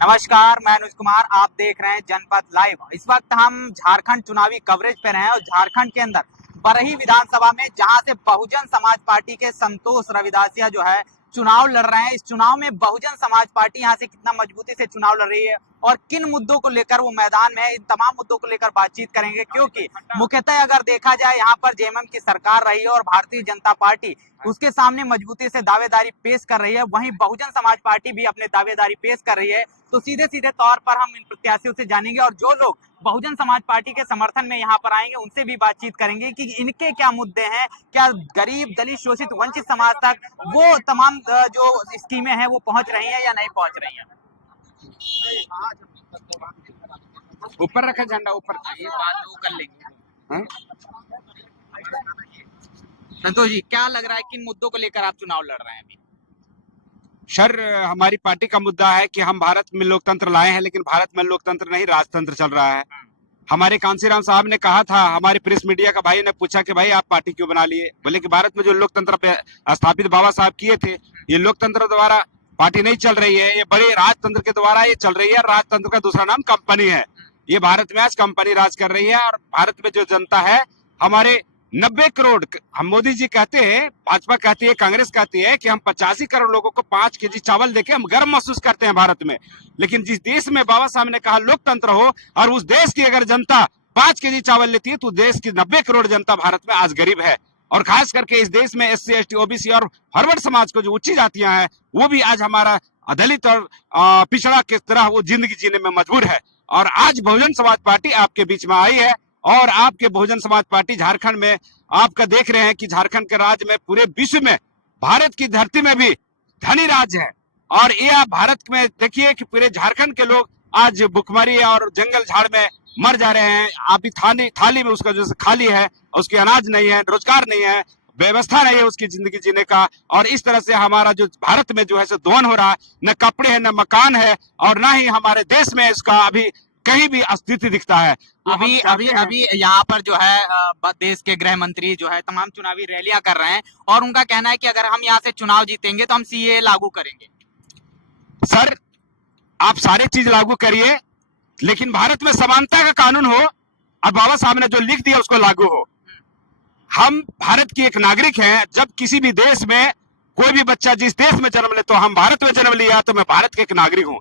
नमस्कार, मैं अनुज कुमार। आप देख रहे हैं जनपद लाइव। इस वक्त हम झारखंड चुनावी कवरेज पे रहे हैं और झारखंड के अंदर बरही विधानसभा में जहां से बहुजन समाज पार्टी के संतोष रविदासिया जो है चुनाव लड़ रहे हैं। इस चुनाव में बहुजन समाज पार्टी यहां से कितना मजबूती से चुनाव लड़ रही है और किन मुद्दों को लेकर वो मैदान में है, इन तमाम मुद्दों को लेकर बातचीत करेंगे। क्योंकि मुख्यतः अगर देखा जाए यहाँ पर जेएमएम की सरकार रही है और भारतीय जनता पार्टी उसके सामने मजबूती से दावेदारी पेश कर रही है, वहीं बहुजन समाज पार्टी भी अपने दावेदारी पेश कर रही है। तो सीधे सीधे तौर पर हम इन प्रत्याशियों से जानेंगे और जो लोग बहुजन समाज पार्टी के समर्थन में यहाँ पर आएंगे उनसे भी बातचीत करेंगे कि इनके क्या मुद्दे हैं, क्या गरीब दलित शोषित वंचित समाज तक वो तमाम जो स्कीमें हैं वो पहुंच रही हैं या नहीं पहुंच रही हैं। ऊपर रखा झंडा ऊपर। ये बात वो कर लेंगे। हाँ? संतोष जी, क्या लग रहा है किन मुद्दों को लेकर आप चुनाव लड़ रहे हैं अभी? सर, हमारी पार्टी का मुद्दा है कि हम भारत में लोकतंत्र लाए हैं, लेकिन भारत में लोकतंत्र नहीं राजतंत्र चल रहा है। हमारे कांसीराम साहब ने कहा था, हमारे प्रेस मीडिया का भाई ने पूछा कि भाई आप पार्टी क्यों बना लिए, बोले कि भारत में जो लोकतंत्र पे स्थापित बाबा साहब किए थे, ये लोकतंत्र द्वारा पार्टी नहीं चल रही है, ये बड़े राजतंत्र के द्वारा ये चल रही है। राजतंत्र का दूसरा नाम कंपनी है। ये भारत में आज कंपनी राज कर रही है और भारत में जो जनता है, हमारे 90 करोड़, हम मोदी जी कहते हैं, भाजपा कहती है, कांग्रेस कहती है कि हम 85 करोड़ लोगों को 5 केजी चावल देके हम गर्व महसूस करते हैं भारत में। लेकिन जिस देश में बाबा साहब ने कहा लोकतंत्र हो और उस देश की अगर जनता 5 केजी चावल लेती है तो देश की 90 करोड़ जनता भारत में आज गरीब है। और खास करके इस देश में SC ST OBC और फॉरवर्ड समाज को जो उच्च जातियां हैं वो भी आज हमारा दलित और पिछड़ा किस तरह वो जिंदगी जीने में मजबूर है। और आज बहुजन समाज पार्टी आपके बीच में आई है और आपके बहुजन समाज पार्टी झारखंड में आपका देख रहे हैं कि झारखंड के राज्य में पूरे विश्व में भारत की धरती में भी धनी राज्य है। और ये आप भारत में देखिए कि पूरे झारखंड के लोग आज भुखमरी और जंगल झाड़ में मर जा रहे हैं। अभी थाली में उसका जो खाली है, उसके अनाज नहीं है, रोजगार नहीं है, व्यवस्था नहीं है उसकी जिंदगी जीने का। और इस तरह से हमारा जो भारत में जो है सो दोहन हो रहा है, न कपड़े हैं, न मकान है और न ही हमारे देश में इसका अभी कहीं भी अस्तित्व दिखता है। अभी यहाँ पर जो है देश के गृह मंत्री जो है तमाम चुनावी रैलियां कर रहे हैं और उनका कहना है कि अगर हम यहाँ से चुनाव जीतेंगे तो हम CAA लागू करेंगे। सर, आप सारे चीज लागू करिए, लेकिन भारत में समानता का कानून हो और बाबा साहब ने जो लिख दिया उसको लागू हो। हम भारत की एक नागरिक हैं। जब किसी भी देश में कोई भी बच्चा जिस देश में जन्म ले, तो हम भारत में जन्म लिया तो मैं भारत के एक नागरिक हूँ।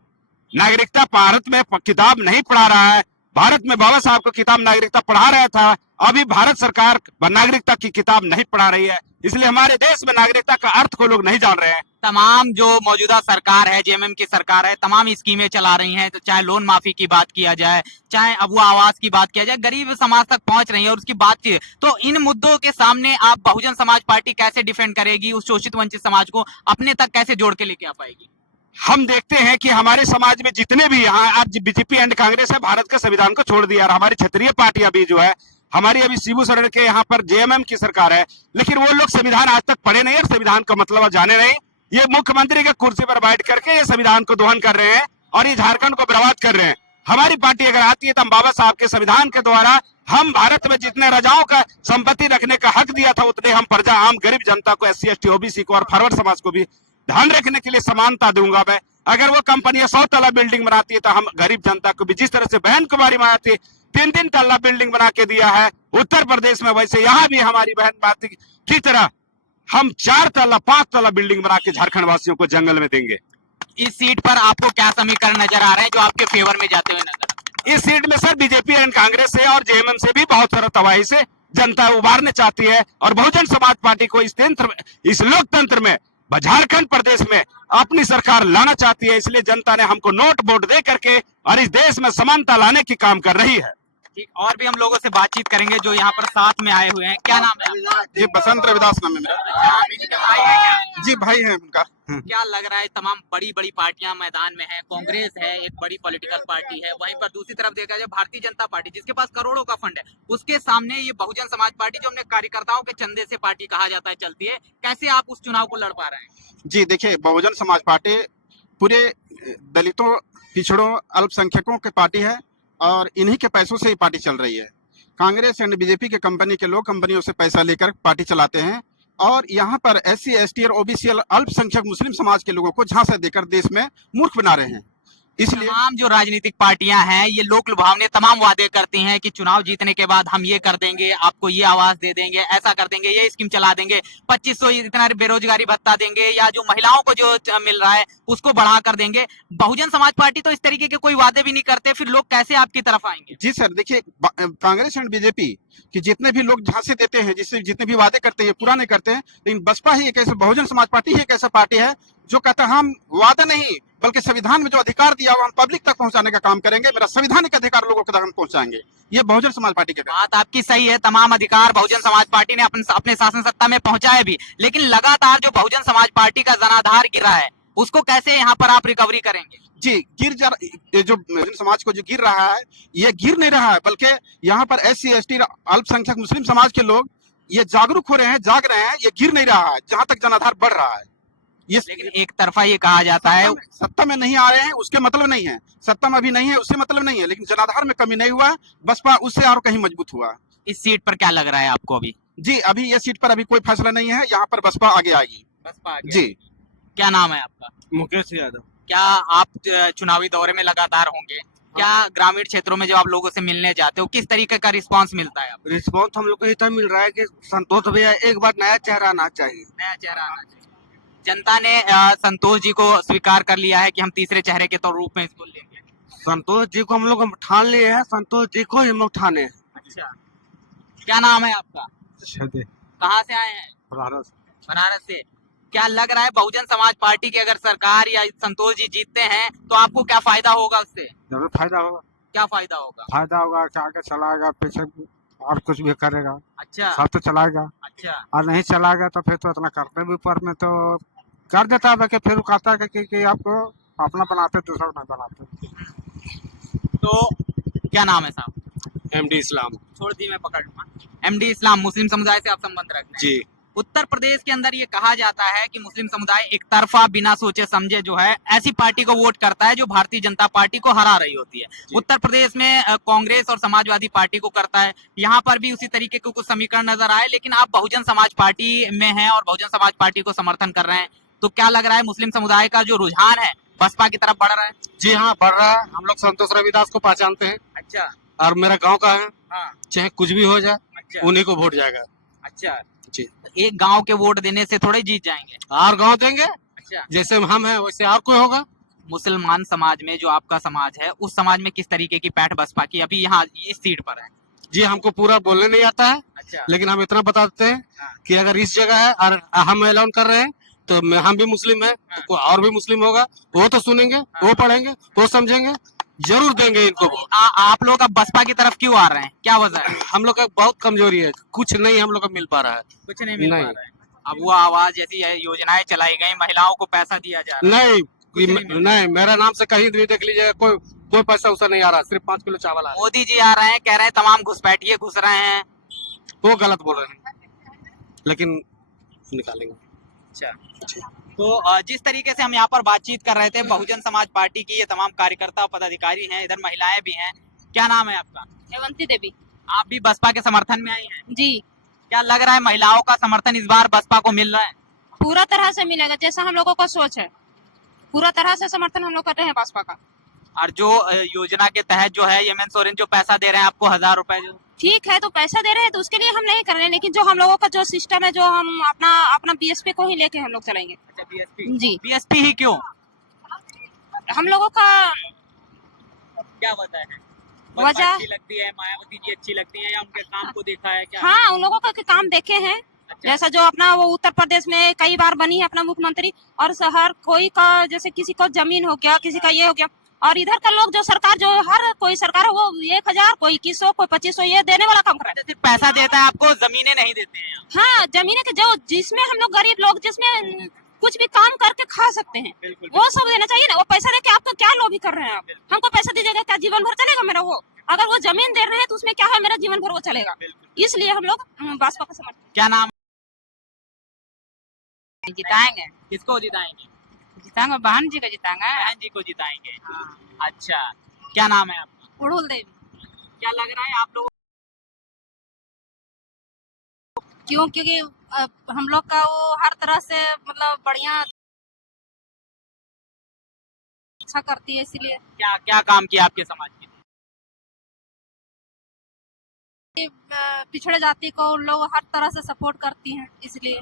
नागरिकता भारत में किताब नहीं पढ़ा रहा है, भारत में बाबा साहब को किताब नागरिकता पढ़ा रहा था, अभी भारत सरकार नागरिकता की किताब नहीं पढ़ा रही है, इसलिए हमारे देश में नागरिकता का अर्थ को लोग नहीं जान रहे हैं। तमाम जो मौजूदा सरकार है, जेएमएम की सरकार है, तमाम स्कीमें चला रही हैं, तो चाहे लोन माफी की बात किया जाए, चाहे अबुआ आवास की बात किया जाए, गरीब समाज तक पहुंच रही है और उसकी बात की। तो इन मुद्दों के सामने आप बहुजन समाज पार्टी कैसे डिफेंड करेगी, उस शोषित वंचित समाज को अपने तक कैसे जोड़ के लेके आ पाएगी? हम देखते हैं कि हमारे समाज में जितने भी यहाँ आज बीजेपी एंड कांग्रेस है, भारत के संविधान को छोड़ दिया और हमारी क्षेत्रीय पार्टियां भी जो है, हमारी अभी शिबू सोरेन के यहाँ पर जेएमएम की सरकार है, लेकिन वो लोग संविधान आज तक पढ़े नहीं है, संविधान का मतलब जाने नहीं। ये मुख्यमंत्री के कुर्सी पर बैठ करके ये संविधान को दोहन कर रहे हैं और ये झारखंड को बर्बाद कर रहे हैं। हमारी पार्टी अगर आती है तो हम बाबा साहब के संविधान के द्वारा हम भारत में जितने राजाओं का संपत्ति रखने का हक दिया था, उतने हम प्रजा आम गरीब जनता को, SC ST OBC को और फॉरवर्ड समाज को भी ध्यान रखने के लिए समानता दूंगा मैं। अगर वो कंपनियां 100 तला बिल्डिंग बनाती है तो हम गरीब जनता को भी, जिस तरह से बहन कुमारी मायावती 3-3 तला बिल्डिंग बना के दिया है उत्तर प्रदेश में, वैसे यहाँ भी हमारी बहन मायावती की तरह हम 4 तला 5 तला बिल्डिंग बना के झारखंड वासियों को जंगल में देंगे। इस सीट पर आपको क्या समीकरण नजर आ रहे हैं जो आपके फेवर में जाते हुए नजर? इस सीट में सर बीजेपी एंड कांग्रेस से और जेएमएम से भी बहुत सारा तबाही से जनता उबारने चाहती है और बहुजन समाज पार्टी को इस लोकतंत्र में झारखंड प्रदेश में अपनी सरकार लाना चाहती है। इसलिए जनता ने हमको नोट वोट दे करके और इस देश में समानता लाने की काम कर रही है। ठीक, और भी हम लोगों से बातचीत करेंगे जो यहाँ पर साथ में आए हुए हैं। क्या नाम है आपका? जी, बसंत रविदास नाम है मेरा। जी, भाई है उनका। क्या लग रहा है तमाम बड़ी बड़ी पार्टियां मैदान में है, कांग्रेस है एक बड़ी पॉलिटिकल पार्टी है, वहीं पर दूसरी तरफ देखा जाए भारतीय जनता पार्टी जिसके पास करोड़ों का फंड है, उसके सामने ये बहुजन समाज पार्टी जो अपने कार्यकर्ताओं के चंदे से पार्टी कहा जाता है चलती है। कैसे आप उस चुनाव को लड़ पा रहे हैं? जी देखिए, बहुजन समाज पार्टी पूरे दलितों, पिछड़ों, अल्पसंख्यकों की पार्टी है और इन्हीं के पैसों से ही पार्टी चल रही है। कांग्रेस एंड बीजेपी के कंपनी के लोग कंपनियों से पैसा लेकर पार्टी चलाते हैं और यहाँ पर SC ST और OBC अल्पसंख्यक मुस्लिम समाज के लोगों को झांसा देकर देश में मूर्ख बना रहे हैं। इसलिए तमाम जो राजनीतिक पार्टियां हैं ये लोक लुभावने तमाम वादे करती हैं कि चुनाव जीतने के बाद हम ये कर देंगे, आपको ये आवाज दे देंगे, ऐसा कर देंगे, ये स्कीम चला देंगे, 2500 इतना बेरोजगारी भत्ता देंगे, या जो महिलाओं को जो मिल रहा है उसको बढ़ा कर देंगे। बहुजन समाज पार्टी तो इस तरीके के कोई वादे भी नहीं करते, फिर लोग कैसे आपकी तरफ आएंगे? जी सर, देखिए कांग्रेस एंड बीजेपी कि जितने भी लोग झांसे देते हैं, जिससे जितने भी वादे करते हैं पूरा नहीं करते हैं, लेकिन बसपा ही एक ऐसा, बहुजन समाज पार्टी ही एक ऐसा पार्टी है जो कहता है हम वादा नहीं बल्कि संविधान में जो अधिकार दिया हुआ हम पब्लिक तक पहुंचाने का काम करेंगे, मेरा संवैधानिक अधिकार लोगों तक हम पहुंचाएंगे। ये बहुजन समाज पार्टी के बात आपकी सही है, तमाम अधिकार बहुजन समाज पार्टी ने अपने शासन सत्ता में पहुंचाए भी, लेकिन लगातार जो बहुजन समाज पार्टी का जनाधार गिरा है उसको कैसे यहाँ पर आप रिकवरी करेंगे? जी ये जो बहुजन समाज को जो गिर रहा है, ये गिर नहीं रहा है, बल्कि यहाँ पर SC ST अल्पसंख्यक मुस्लिम समाज के लोग ये जागरूक हो रहे हैं, जाग रहे हैं, ये गिर नहीं रहा है, जहां तक जनाधार बढ़ रहा है। ये लेकिन एक तरफा ये कहा जाता है सत्ता में नहीं आ रहे हैं उसके मतलब नहीं है, सत्ता में अभी नहीं है उससे मतलब नहीं है, लेकिन जनाधार में कमी नहीं हुआ, बसपा उससे और कहीं मजबूत हुआ। इस सीट पर क्या लग रहा है आपको अभी? जी अभी ये सीट पर अभी कोई फैसला नहीं है, यहाँ पर बसपा आगे आएगी। बसपा जी। क्या नाम है आपका? मुकेश यादव। क्या आप चुनावी दौरे में लगातार होंगे? क्या ग्रामीण क्षेत्रों में जब आप लोगों से मिलने जाते हो किस तरीके का रिस्पांस मिलता है आपको? रिस्पॉन्स हम लोग को इतना मिल रहा है कि संतोष भैया एक बार नया चेहरा आना चाहिए। नया चेहरा आना चाहिए। जनता ने संतोष जी को स्वीकार कर लिया है कि हम तीसरे चेहरे के तौर रूप में इसको लेंगे। संतोष जी को हम लोग ठान लिए हैं, संतोष जी को हम लोग ठाने हैं। अच्छा, क्या नाम है आपका? कहाँ से आए हैं? बनारस से। क्या लग रहा है बहुजन समाज पार्टी की अगर सरकार या संतोष जी जीतते हैं तो आपको क्या फायदा होगा उससे? जरूर फायदा होगा। क्या फायदा होगा? फायदा होगा कि आगे चलाएगा, पीछे और कुछ भी करेगा, अच्छा सब तो चलाएगा। अच्छा। और नहीं चलाएगा तो फिर तो इतना करते भी ऊपर में तो कर देता है कि फिर कहता है कि आपको अपना बनाते दूसरा नहीं बनाते। तो क्या नाम है साहब? MD इस्लाम। छोड़ दी, मैं पकड़ लूंगा। MD इस्लाम, मुस्लिम समुदाय से आप संबंध रखते हैं? जी। उत्तर प्रदेश के अंदर ये कहा जाता है कि मुस्लिम समुदाय एक तरफा बिना सोचे समझे जो है ऐसी पार्टी को वोट करता है जो भारतीय जनता पार्टी को हरा रही होती है। उत्तर प्रदेश में कांग्रेस और समाजवादी पार्टी को करता है, यहाँ पर भी उसी तरीके के कुछ समीकरण नजर आए, लेकिन आप बहुजन समाज पार्टी में हैं और बहुजन समाज पार्टी को समर्थन कर रहे हैं, तो क्या लग रहा है मुस्लिम समुदाय का जो रुझान है बसपा की तरफ बढ़ रहा है? जी हाँ, बढ़ रहा है। हम लोग संतोष रविदास को पहचानते हैं। अच्छा। और मेरा गांव का है। हाँ। चाहे कुछ भी हो जाए, अच्छा। उन्हीं को वोट जाएगा। अच्छा जी। एक गांव के वोट देने से थोड़े जीत जाएंगे, और गांव देंगे। अच्छा। जैसे हम हैं वैसे और कोई होगा। मुसलमान समाज में जो आपका समाज है उस समाज में किस तरीके की पैठ बसपा की अभी यहाँ इस सीट पर है? जी हमको पूरा बोलने नहीं आता है। अच्छा। लेकिन हम इतना बता देते हैं कि अगर इस जगह है और हम ऐलान कर रहे हैं तो हम भी मुस्लिम हैं, तो कोई और भी मुस्लिम होगा, वो तो सुनेंगे, वो पढ़ेंगे, वो समझेंगे, जरूर देंगे इनको। आप लोग अब बसपा की तरफ क्यों आ रहे हैं, क्या वजह है? हम लोग का बहुत कमजोरी है, कुछ नहीं हम लोग को मिल पा रहा है। कुछ नहीं मिल पा रहा है। अब वो आवाज जैसी योजनाएं चलाई गई, महिलाओं को पैसा दिया जा रहा है। नहीं, मेरा नाम से कहीं भी देख लीजिएगा, कोई पैसा उसा नहीं आ रहा, सिर्फ 5 किलो चावल आ रहा है। मोदी जी आ रहे हैं, कह रहे हैं तमाम घुसपैठिए घुस रहे हैं, वो गलत बोल रहे हैं, लेकिन निकालेंगे। अच्छा। तो जिस तरीके से हम यहाँ पर बातचीत कर रहे थे, बहुजन समाज पार्टी की ये तमाम कार्यकर्ता पदाधिकारी हैं, इधर महिलाएं भी हैं। क्या नाम है आपका? हेवंती देवी। आप भी बसपा के समर्थन में आई हैं? जी। क्या लग रहा है महिलाओं का समर्थन इस बार बसपा को मिल रहा है? पूरा तरह से मिलेगा, जैसा हम लोगों का सोच है, पूरा तरह से समर्थन हम लोग कर रहे हैं बसपा का। और जो योजना के तहत जो है हेमंत सोरेन जो पैसा दे रहे हैं आपको 1000 रुपए, जो ठीक है, तो पैसा दे रहे हैं तो उसके लिए हम नहीं कर रहे हैं, लेकिन जो हम लोगों का जो सिस्टम है, जो हम अपना बीएसपी को ही लेके हम लोग चलेंगे। अच्छा, बीएसपी। जी। बीएसपी ही क्यों? हम लोगों का क्या वजह है? वजह अच्छी लगती है, मायावती जी अच्छी लगती है, या उनके काम को देखा है क्या? हाँ, उन लोगों का काम देखे हैं। अच्छा। जैसा जो अपना वो उत्तर प्रदेश में कई बार बनी है अपना मुख्यमंत्री, और हर कोई का जैसे किसी को जमीन हो गया, किसी का ये हो गया, और इधर का लोग जो सरकार जो हर कोई सरकार वो 1000 कोई 2100 कोई 2500 ये देने वाला काम कर रहा है। सिर्फ पैसा देता है आपको, जमीनें नहीं देते हैं? हाँ, जमीनें के जो जिसमें हम लोग गरीब लोग जिसमें कुछ भी काम करके खा सकते हैं, बिल्कुल, वो सब देना चाहिए ना। वो पैसा देके आपको क्या लोभी कर रहे हैं आप? हमको पैसा दीजिएगा, क्या जीवन भर चलेगा मेरा? वो अगर वो जमीन दे रहे हैं तो उसमें क्या है, मेरा जीवन भर वो चलेगा। इसलिए हम लोग भाजपा का समर्थन। क्या नाम? जिताएंगे। किसको जिताएंगे? जिताएंगे, बहन जी का जिताएंगे। बहन जी को जिताएंगे। अच्छा, क्या नाम है आपका? उड़ुल देवी। क्या लग रहा है आप लोग? क्योंकि हम लोग का वो हर तरह से मतलब बढ़िया अच्छा करती है, इसलिए क्या क्या काम किया आपके समाज के लिए? पिछड़े जाति को उन लोग हर तरह से सपोर्ट करती हैं, इसलिए।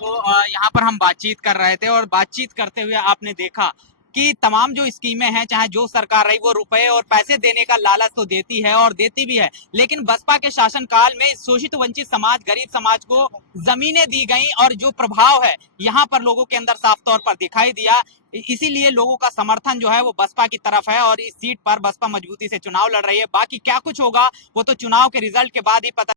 तो यहाँ पर हम बातचीत कर रहे थे और बातचीत करते हुए आपने देखा कि तमाम जो स्कीमें हैं, चाहे जो सरकार रही, वो रुपए और पैसे देने का लालच तो देती है और देती भी है, लेकिन बसपा के शासनकाल में इस शोषित वंचित समाज, गरीब समाज को जमीनें दी गई और जो प्रभाव है यहाँ पर लोगों के अंदर साफ तौर पर दिखाई दिया। इसीलिए लोगों का समर्थन जो है वो बसपा की तरफ है और इस सीट पर बसपा मजबूती से चुनाव लड़ रही है। बाकी क्या कुछ होगा वो तो चुनाव के रिजल्ट के बाद ही पता